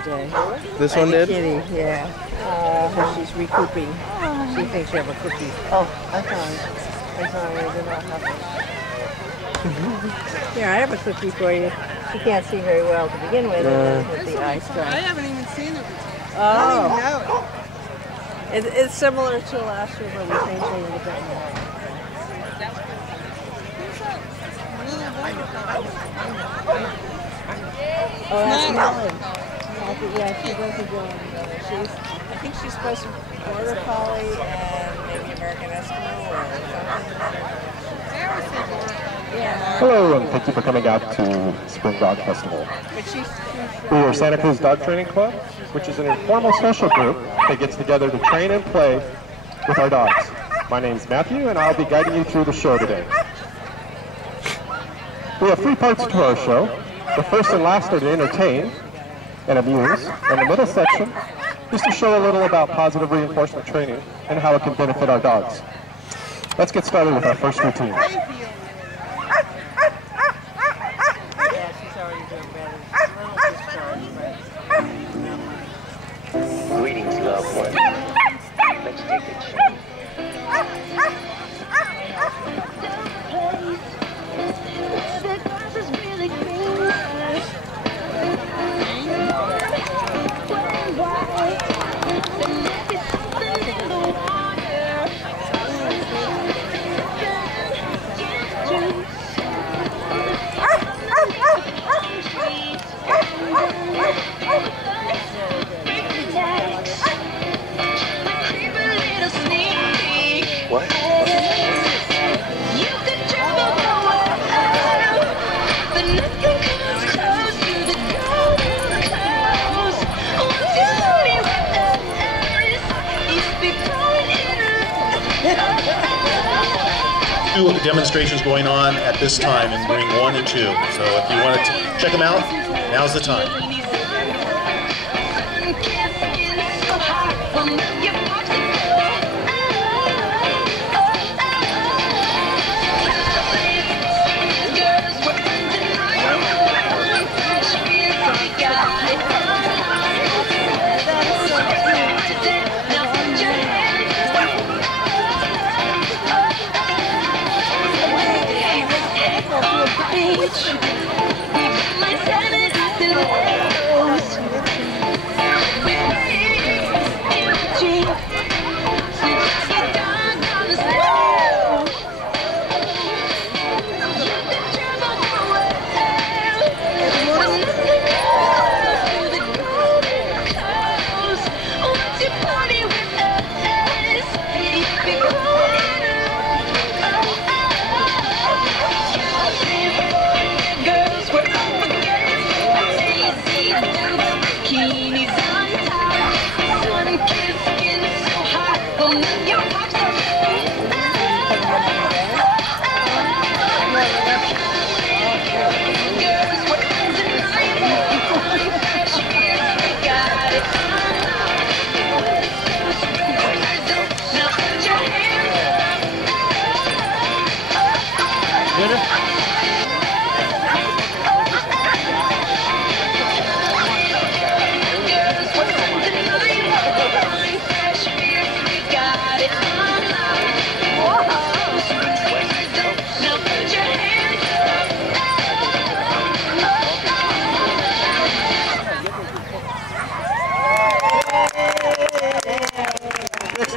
This one did? Kitty, yeah. She's recouping. She thinks you have a cookie. Oh, I found it. I did not have it. Here, I have a cookie for you. She can't see very well to begin with the eye strain. I haven't even seen it. Oh. I don't even know it. It's similar to last year, but we changed it a little bit more. Oh, that's Melon. Yeah, she does a good. I think she's supposed to be Border Collie and maybe American Eskimo or something. Yeah. Hello, and thank you for coming out to Spring Dog Festival. We are Santa Cruz Dog Training Club, which is an informal social group that gets together to train and play with our dogs. My name is Matthew, and I'll be guiding you through the show today. We have 3 parts to our show. The first and last are to entertain and amuse, and the middle section is to show a little about positive reinforcement training and how it can benefit our dogs. Let's get started with our first routine. Greetings, loved one. Let's take a chance. What? Two demonstrations going on at this time in Ring 1 and 2. So if you want to check them out, now's the time.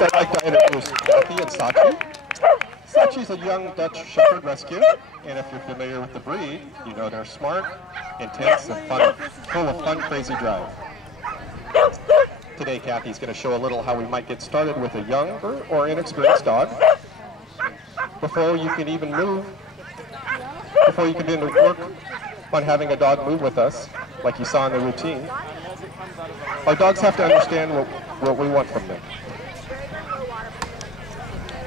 I'd like to introduce Kathy and Sachi. Sachi's a young Dutch Shepherd Rescue, and if you're familiar with the breed, you know they're smart, intense, and fun, full of fun, crazy drive. Today, Kathy's going to show a little how we might get started with a younger or inexperienced dog. Before you can even move, before you can begin to work on having a dog move with us, like you saw in the routine, our dogs have to understand what we want from them.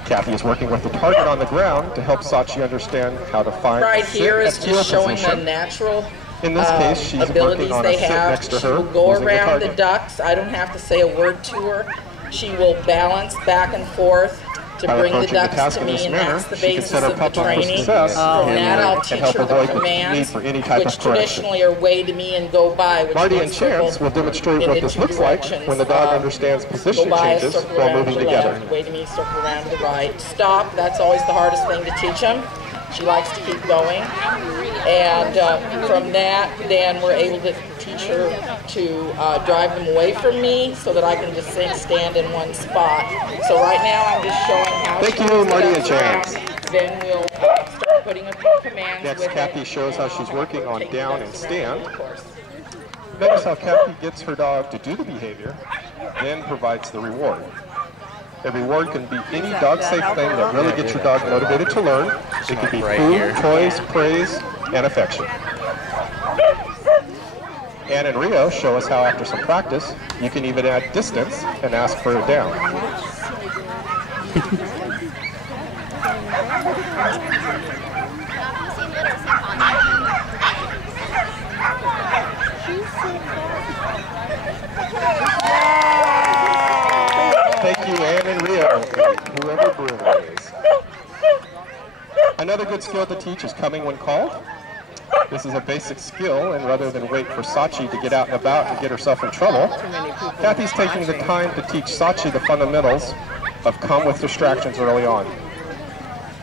Kathy is working with the target on the ground to help Sachi understand how to find right here is just showing position. the natural In this case, she's abilities working on they a sit have. next to She her, will go using the around the target. ducks. I don't have to say a word to her. She will balance back and forth to By bring the approaching the ducks task to in me, this and manner, that's the she can basis set her of the pup up for training. success From that, I'll and teach help her the avoid the need commands, for any type which of correction. traditionally are way to me and go by, which Marty and means circle Chance will demonstrate in what the this two looks like directions. when the dog understands position Go by, changes circle while around moving to the together. left, way to me, circle around to the right. Stop, that's always the hardest thing to teach them. She likes to keep going. And from that, then we're able to teach her to drive them away from me so that I can just stand in one spot. So right now I'm just showing how Thank she you, moves the Marty and ducks Chance. around. Then we'll start putting a few commands Next, with Kathy it. shows how she's working on Take the down ducks and around stand. the course. Notice how Kathy gets her dog to do the behavior, then provides the reward. The reward can be any dog-safe thing that really gets your dog motivated to learn. It can be food, toys, praise, and affection. Ann and Rio show us how after some practice, you can even add distance and ask for a down. Thank you, Ann and Rio, and whoever Bruno is. Another good skill to teach is coming when called. This is a basic skill, and rather than wait for Sachi to get out and about and get herself in trouble, Kathy's taking the time to teach Sachi the fundamentals of come with distractions early on.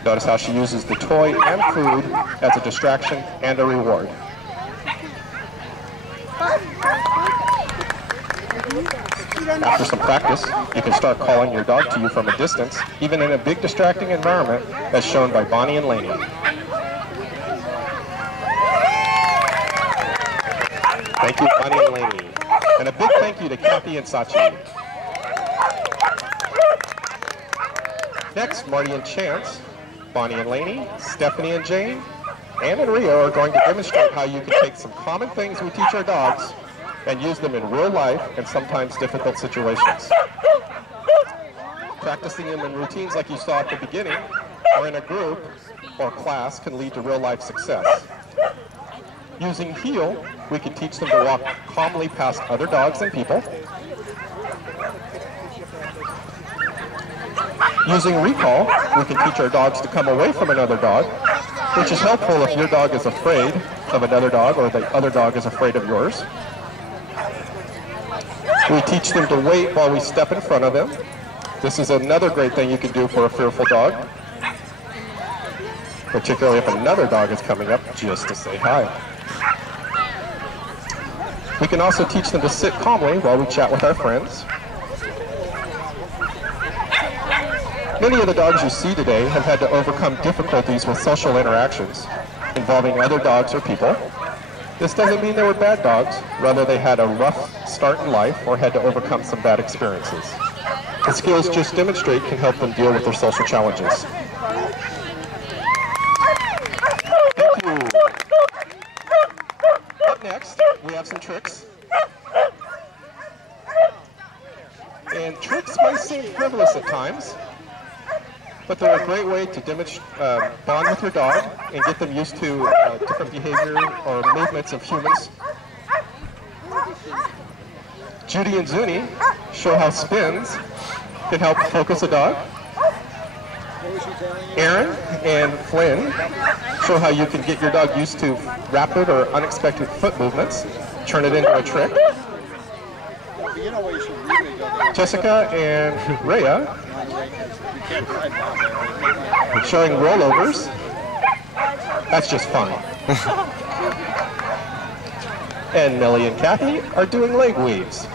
Notice how she uses the toy and food as a distraction and a reward. After some practice, you can start calling your dog to you from a distance, even in a big distracting environment, as shown by Bonnie and Lainey. Thank you, Bonnie and Lainey. And a big thank you to Kathy and Sachi. Next, Marty and Chance, Bonnie and Lainey, Stephanie and Jane, Ann and Rio are going to demonstrate how you can take some common things we teach our dogs and use them in real life and sometimes difficult situations. Practicing them in routines like you saw at the beginning, or in a group or class, can lead to real life success. Using heel, we can teach them to walk calmly past other dogs and people. Using recall, we can teach our dogs to come away from another dog, which is helpful if your dog is afraid of another dog or the other dog is afraid of yours. We teach them to wait while we step in front of them. This is another great thing you can do for a fearful dog, particularly if another dog is coming up just to say hi. We can also teach them to sit calmly while we chat with our friends. Many of the dogs you see today have had to overcome difficulties with social interactions involving other dogs or people. This doesn't mean they were bad dogs, rather they had a rough start in life or had to overcome some bad experiences. The skills just demonstrate can help them deal with their social challenges. Thank you. Up next, we have some tricks. And tricks might seem frivolous at times, but they're a great way to bond with your dog and get them used to different behavior or movements of humans. Judy and Zuni show how spins can help focus a dog. Aaron and Flynn show how you can get your dog used to rapid or unexpected foot movements, turn it into a trick. Jessica and Rhea showing rollovers. That's just fun. And Nellie and Kathy are doing leg weaves.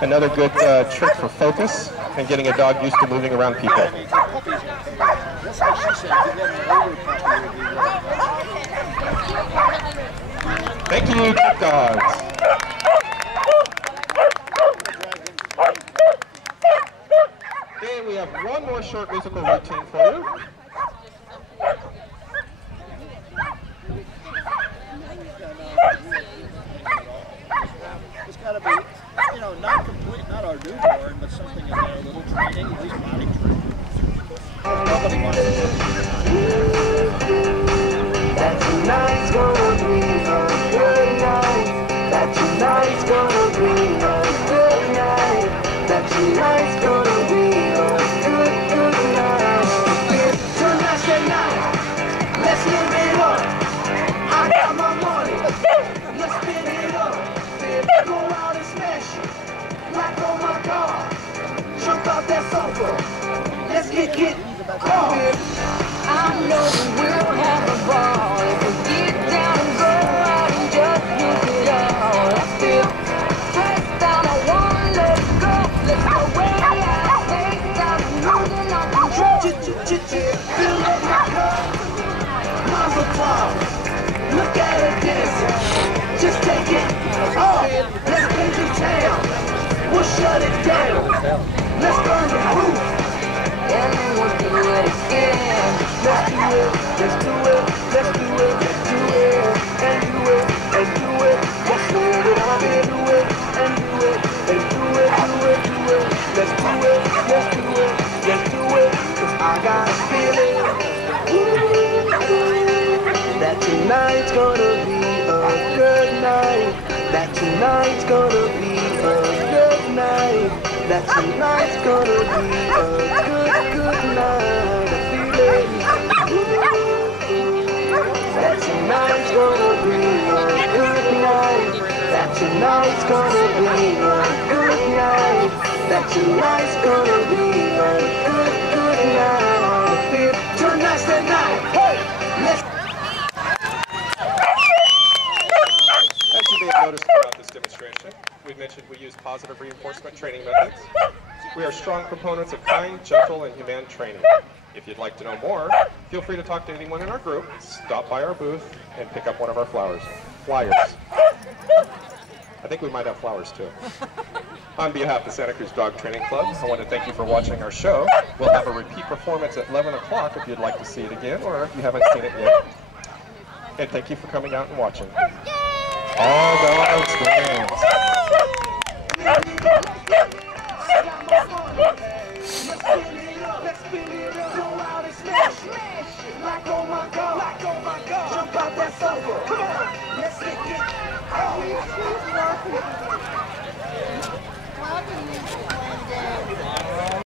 Another good trick for focus and getting a dog used to moving around people. Thank you, good dogs. And we have one more short musical routine for you. It's got to be, you know, not complete, not our newborn, but something in there, a little training, at least body training. Nobody wants to do that tonight's gonna be a good night. That tonight's gonna be a good night. That tonight's gonna be a good night. it. I know we'll have a ball if we get down and go out and just look it all. I feel pressed down, I wanna let it go. Let's go way out, face out, losing our control. Feel it now, miles apart. Look at her dancing, just take it off. Let's paint the town, we'll shut it down. Let's burn the roof, and then we'll do it again. Let's do it, let's do it, let's do it, let's do it, and do it, and do it. Let's do it, and do it, and do it, and do it, do it, do it. Let's do it, let's do it, let's do it, 'cause I got a feeling that tonight's gonna be a good night. That tonight's gonna be a good night. That tonight's gonna be a good night. A feeling that tonight's gonna be a good night. That tonight's gonna be a good night. That tonight's gonna be a good night. A feel tonight's the night. Hey, let's. As you may have noticed throughout this demonstration, we've mentioned we use positive reinforcement training methods. We are strong proponents of kind, gentle, and humane training. If you'd like to know more, feel free to talk to anyone in our group, stop by our booth, and pick up one of our flyers. I think we might have flowers too. On behalf of the Santa Cruz Dog Training Club, I want to thank you for watching our show. We'll have a repeat performance at 11 o'clock if you'd like to see it again, or if you haven't seen it yet. And thank you for coming out and watching. All Dog Experience.